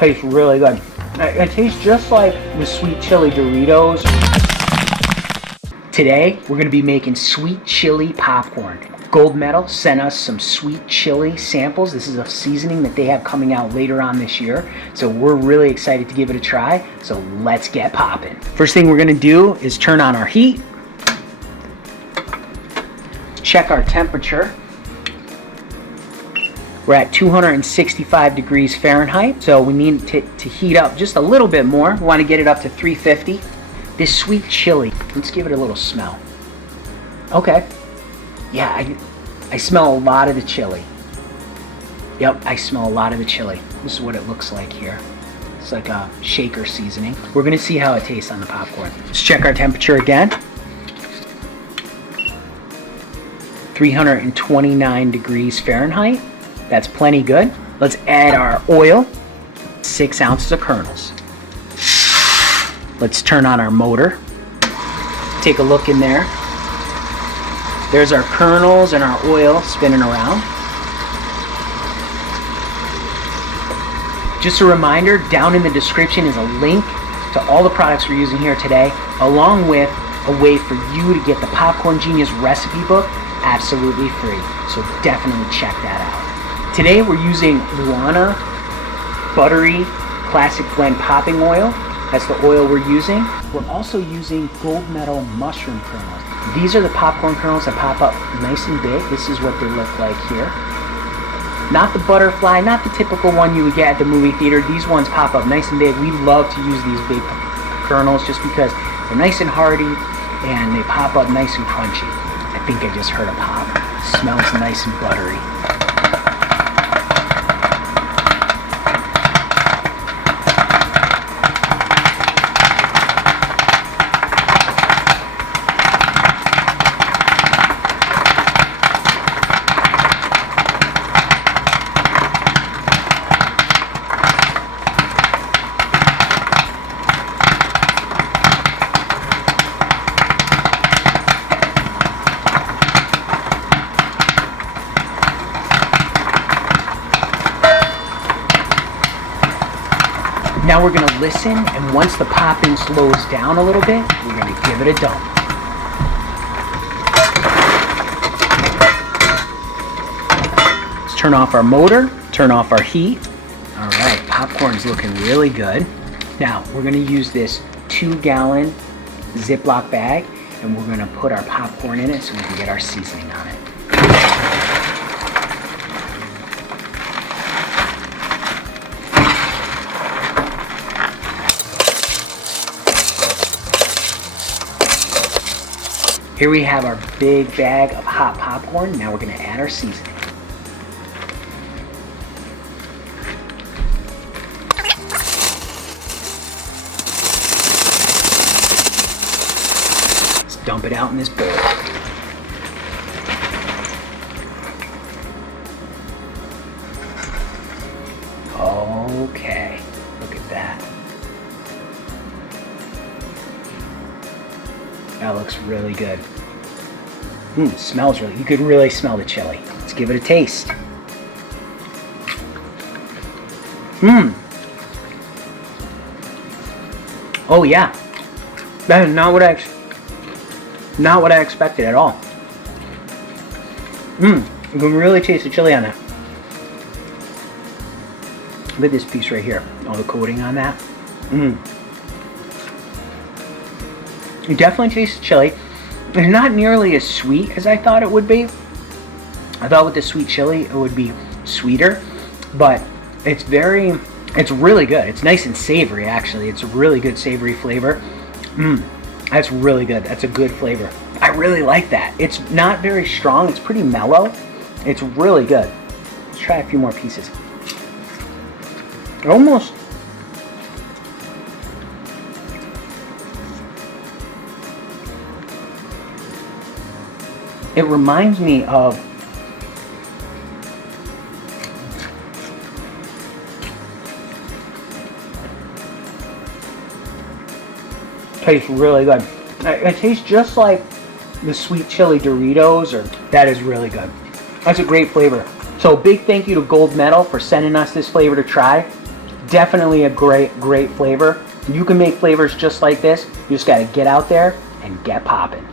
Tastes really good. It tastes just like the sweet chili Doritos. Today, we're gonna be making sweet chili popcorn. Gold Medal sent us some sweet chili samples. This is a seasoning that they have coming out later on this year. So we're really excited to give it a try. So let's get popping. First thing we're gonna do is turn on our heat. Check our temperature. We're at 265 degrees Fahrenheit. So we need to heat up just a little bit more. We wanna get it up to 350. This sweet chili, let's give it a little smell. Okay. Yeah, I smell a lot of the chili. Yep, I smell a lot of the chili. This is what it looks like here. It's like a shaker seasoning. We're gonna see how it tastes on the popcorn. Let's check our temperature again. 329 degrees Fahrenheit. That's plenty good. Let's add our oil, 6 ounces of kernels. Let's turn on our motor. Take a look in there. There's our kernels and our oil spinning around. Just a reminder, down in the description is a link to all the products we're using here today, along with a way for you to get the Popcorn Genius recipe book absolutely free. So definitely check that out. Today we're using Luana Buttery Classic Blend Popping Oil. That's the oil we're using. We're also using Gold Medal mushroom kernels. These are the popcorn kernels that pop up nice and big. This is what they look like here. Not the butterfly, not the typical one you would get at the movie theater. These ones pop up nice and big. We love to use these big kernels just because they're nice and hearty and they pop up nice and crunchy. I think I just heard a pop. It smells nice and buttery. Now we're gonna listen, and once the popping slows down a little bit, we're gonna give it a dump. Let's turn off our motor, turn off our heat. All right, popcorn's looking really good. Now we're gonna use this 2-gallon Ziploc bag, and we're gonna put our popcorn in it so we can get our seasoning on it. Here we have our big bag of hot popcorn. Now we're gonna add our seasoning. Let's dump it out in this bowl. Okay, look at that. That looks really good. Smells really, you could really smell the chili. Let's give it a taste. Oh yeah. That is not what I expected at all. You can really taste the chili on that. Look at this piece right here. All the coating on that. You definitely taste the chili. It's not nearly as sweet as I thought it would be. I thought with the sweet chili it would be sweeter, but it's really good. It's nice and savory actually. It's a really good savory flavor. That's really good. That's a good flavor. I really like that. It's not very strong. It's pretty mellow. It's really good. Let's try a few more pieces. Almost. It reminds me of tastes really good. It tastes just like the sweet chili Doritos, or that is really good. That's a great flavor. So big thank you to Gold Medal for sending us this flavor to try. definitely a great flavor. You can make flavors just like this. You just got to get out there and get popping.